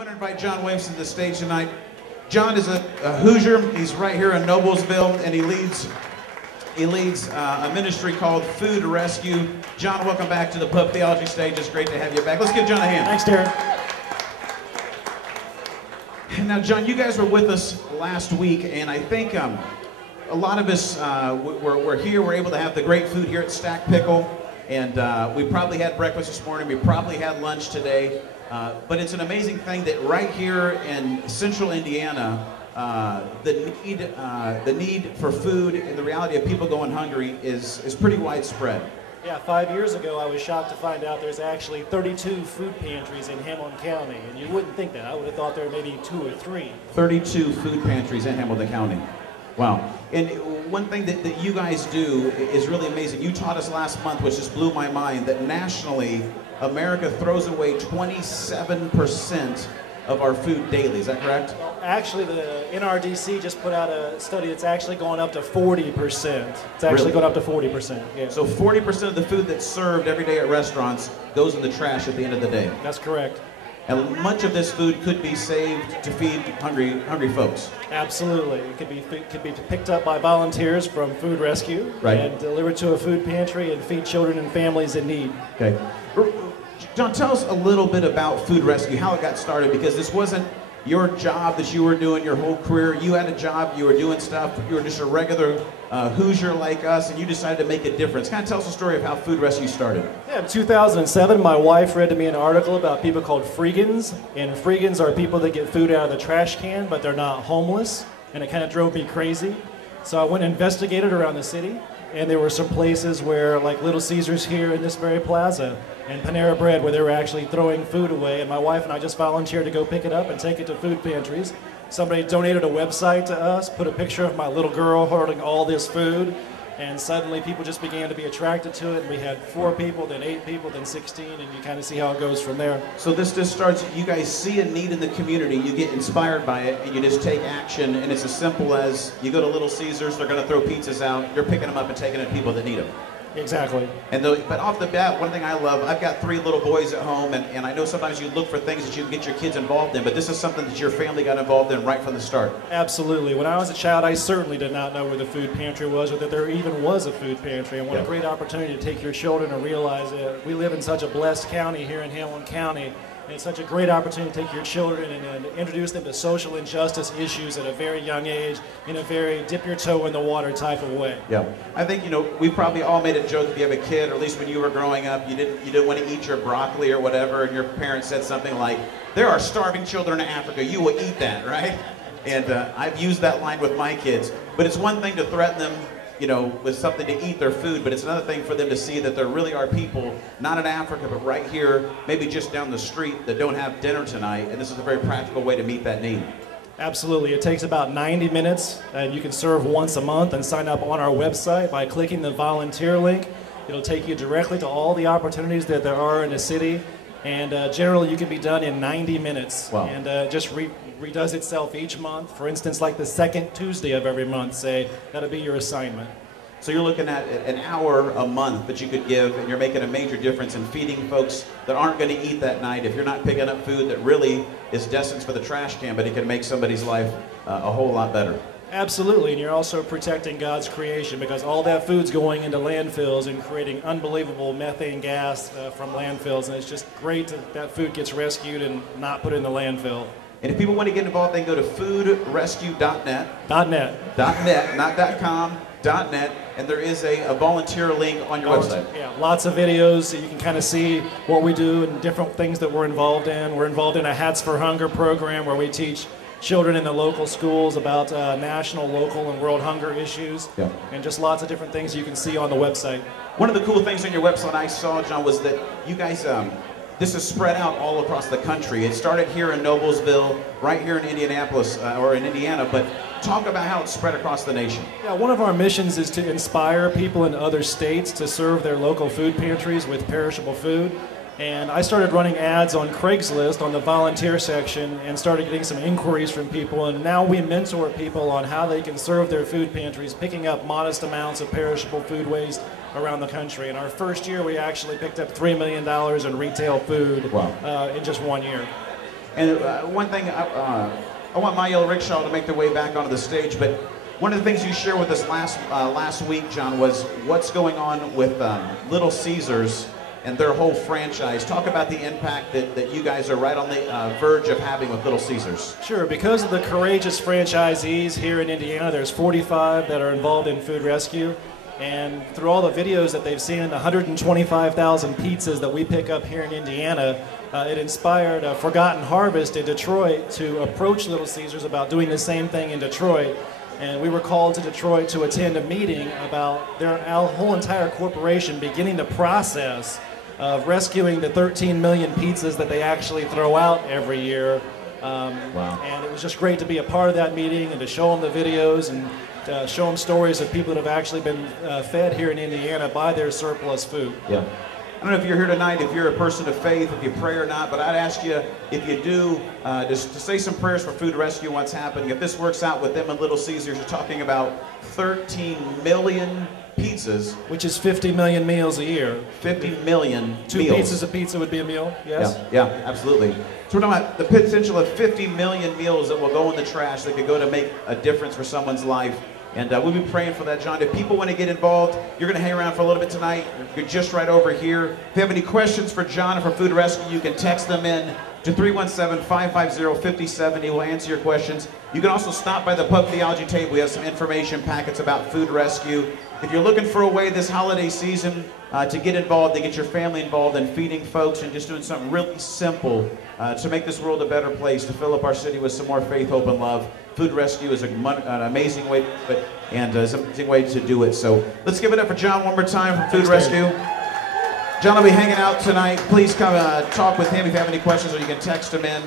want to invite John Williamson to the stage tonight. John is a Hoosier. He's right here in Noblesville, and he leads a ministry called Food Rescue. John, welcome back to the Pub Theology stage. It's great to have you back. Let's give John a hand. Thanks, Derek. Now, John, you guys were with us last week, and I think a lot of us we're here. We're able to have the great food here at Stack Pickle, and we probably had breakfast this morning. We probably had lunch today. But it's an amazing thing that right here in central Indiana, the need for food and the reality of people going hungry is pretty widespread. Yeah, 5 years ago I was shocked to find out there's actually 32 food pantries in Hamilton County, and you wouldn't think that. I would have thought there were maybe 2 or 3. 32 food pantries in Hamilton County. Wow. And one thing that you guys do is really amazing. You taught us last month, which just blew my mind, that nationally, America throws away 27% of our food daily. Is that correct? Well, actually, the NRDC just put out a study that's actually going up to 40%. It's actually Really? going up to 40%. Yeah. So 40% of the food that's served every day at restaurants goes in the trash at the end of the day. That's correct. And much of this food could be saved to feed hungry folks. Absolutely. It could be picked up by volunteers from Food Rescue, Right, and delivered to a food pantry and feed children and families in need. Okay. John, tell us a little bit about Food Rescue, how it got started, because this wasn't your job that you were doing your whole career. You had a job, you were doing stuff, you were just a regular Hoosier like us, and you decided to make a difference. Kind of tell us the story of how Food Rescue started. Yeah, in 2007, my wife read to me an article about people called freegans, and freegans are people that get food out of the trash can, but they're not homeless, and it kind of drove me crazy. So I went and investigated around the city, and there were some places where, like Little Caesars here in this very plaza, and Panera Bread, where they were actually throwing food away, and my wife and I just volunteered to go pick it up and take it to food pantries. Somebody donated a website to us, put a picture of my little girl holding all this food, and suddenly people just began to be attracted to it. We had 4 people, then 8 people, then 16, and you kind of see how it goes from there. So this just starts, you guys see a need in the community, you get inspired by it, and you just take action, and it's as simple as you go to Little Caesars, they're going to throw pizzas out, you're picking them up and taking it to people that need them. Exactly. But off the bat, one thing I love, I've got 3 little boys at home, and I know sometimes you look for things that you can get your kids involved in, but this is something that your family got involved in right from the start. Absolutely. When I was a child, I certainly did not know where the food pantry was, or that there even was a food pantry. And what a great opportunity to take your children and realize that we live in such a blessed county here in Hamilton County. And it's such a great opportunity to take your children and introduce them to social injustice issues at a very young age in a very dip your toe in the water type of way. Yeah, I think, we probably all made a joke if you have a kid, or at least when you were growing up, you didn't want to eat your broccoli or whatever, and your parents said something like, "There are starving children in Africa, you will eat that," right? And I've used that line with my kids. But it's one thing to threaten them, with something to eat their food, but it's another thing for them to see that there really are people, not in Africa, but right here, maybe just down the street, that don't have dinner tonight, and this is a very practical way to meet that need. Absolutely. It takes about 90 minutes, and you can serve once a month and sign up on our website by clicking the volunteer link. It'll take you directly to all the opportunities that there are in the city, and generally you can be done in 90 minutes. Wow. And just redoes itself each month. For instance, like the second Tuesday of every month, say, that'll be your assignment. So you're looking at an hour a month that you could give, and you're making a major difference in feeding folks that aren't going to eat that night. If you're not picking up food that really is destined for the trash can, but it can make somebody's life a whole lot better. Absolutely, and you're also protecting God's creation, because all that food's going into landfills and creating unbelievable methane gas from landfills, and it's just great that food gets rescued and not put in the landfill. And if people want to get involved, they can go to foodrescue.net. .net. .net, not .com, .net, and there is a volunteer link on your website. Yeah, lots of videos that you can kind of see what we do and different things that we're involved in. We're involved in a Hats for Hunger program where we teach children in the local schools about national, local, and world hunger issues, and just lots of different things you can see on the website. One of the cool things on your website I saw, John, was that you guys, this is spread out all across the country. It started here in Noblesville, right here in Indianapolis, or in Indiana, but talk about how it's spread across the nation. Yeah, one of our missions is to inspire people in other states to serve their local food pantries with perishable food. And I started running ads on Craigslist on the volunteer section and started getting some inquiries from people. And now we mentor people on how they can serve their food pantries, picking up modest amounts of perishable food waste around the country. In our first year, we actually picked up $3 million in retail food in just 1 year. And one thing, I want my yellow rickshaw to make their way back onto the stage, but one of the things you shared with us last week, John, was what's going on with Little Caesars and their whole franchise. Talk about the impact that you guys are right on the verge of having with Little Caesars. Sure, because of the courageous franchisees here in Indiana, there's 45 that are involved in food rescue. And through all the videos that they've seen, the 125,000 pizzas that we pick up here in Indiana, it inspired Forgotten Harvest in Detroit to approach Little Caesars about doing the same thing in Detroit. And we were called to Detroit to attend a meeting about their whole entire corporation beginning the process of rescuing the 13 million pizzas that they actually throw out every year. Wow. And it was just great to be a part of that meeting and to show them the videos and to show them stories of people that have actually been fed here in Indiana by their surplus food. Yeah. I don't know if you're here tonight, if you're a person of faith, if you pray or not, but I'd ask you, if you do, just to say some prayers for food rescue, what's happening. If this works out with them and Little Caesars, you're talking about 13 million pizzas. Which is 50 million meals a year. 50 million Two meals. pizzas a pizza would be a meal, yes? Yeah, absolutely. So we're talking about the potential of 50 million meals that will go in the trash that could go to make a difference for someone's life. And we'll be praying for that, John. If people want to get involved, you're going to hang around for a little bit tonight. You're just right over here. If you have any questions for John or for Food Rescue, you can text them in to 317-550-5070. We'll answer your questions. You can also stop by the Pub Theology table. We have some information packets about Food Rescue. If you're looking for a way this holiday season to get involved, to get your family involved in feeding folks and just doing something really simple to make this world a better place, to fill up our city with some more faith, hope, and love, Food Rescue is an amazing way to do it, and an amazing way to do it. So let's give it up for John one more time from Food Rescue. John will be hanging out tonight. Please come talk with him if you have any questions, or you can text him in.